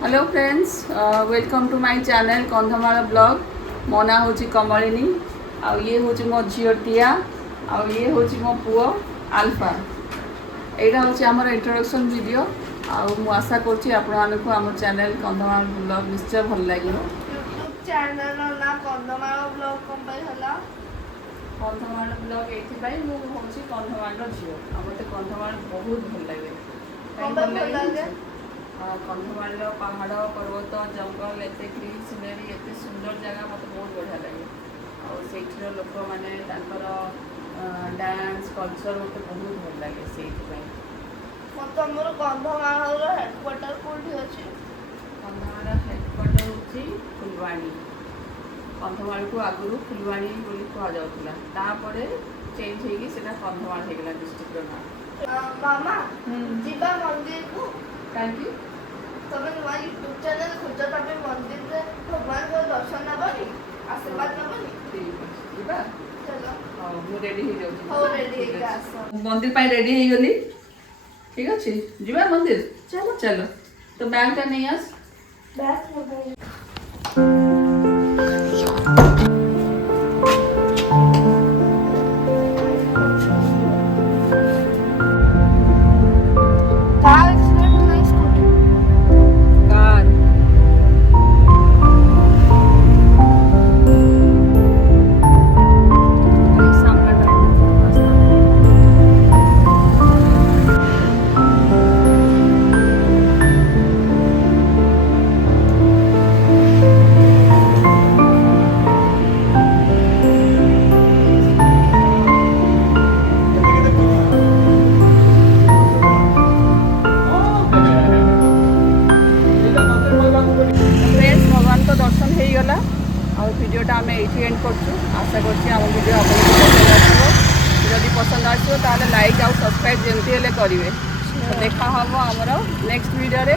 Hello friends, welcome to my channel Kandhamal blog. मो ना हूँ कमलिनी, आउ ये हूँ मो झील टिया, आउ ये हूँ मो पुओ आल्फा। यहाँ हूँ आमर इंट्रोडक्शन वीडियो। आउ आशा करुँची आम चैनल कंधमाल ब्लॉग निश्चय भल लगे। यूट्यूब चैनल ना कंधमाल ब्लॉग कंपाई हला कंधमाल ब्लॉग ये हूँ कंधमाल झील आ मत कंधमाल बहुत भल लगे। कंधमाल पहाड़ पर्वत जंगल एत ग्रीन सिनेरी एत सुंदर जगह मत बहुत बढ़िया लगे। आर लोक मैंने डांस कल्चर मत बहुत भल लगे से मतलब कंधमाल हेडक्वार्टर कोठी अछि? कंधमाल हेडक्वार्टर हूँ फुलवाणी। कंधमाल को आगुरी फुलवाणी कह जाऊला, चेंज होगी से कंधमाल हो गला डिस्ट्रिक्ट ना। मामा जीवा मंदिर को कहीं तबे नुआ यूट्यूब चैनल खोज तबे मंदिर रे भगवान को दर्शन नबनी आशीर्वाद नबनी। ठीक है जीवा। चलो हाँ मु रेडी हो जाऊँ। हो रेडी है आस मंदिर पाई रेडी हो गली। ठीक अच्छे जीवा मंदिर। चलो चलो तो बैग टा नहीं आस। बैठ हो कार एक्सीडेंट नहीं स्कूटी कार भगवान को दर्शन हो गला। और वीडियोटा आम ये एंड करूँ। आशा करुँच आम वीडियो आपको पसंद आसो ताले लाइक आउ सब्सक्राइब जमती करेंगे। देखा हम आमर नेक्स्ट वीडियो रे।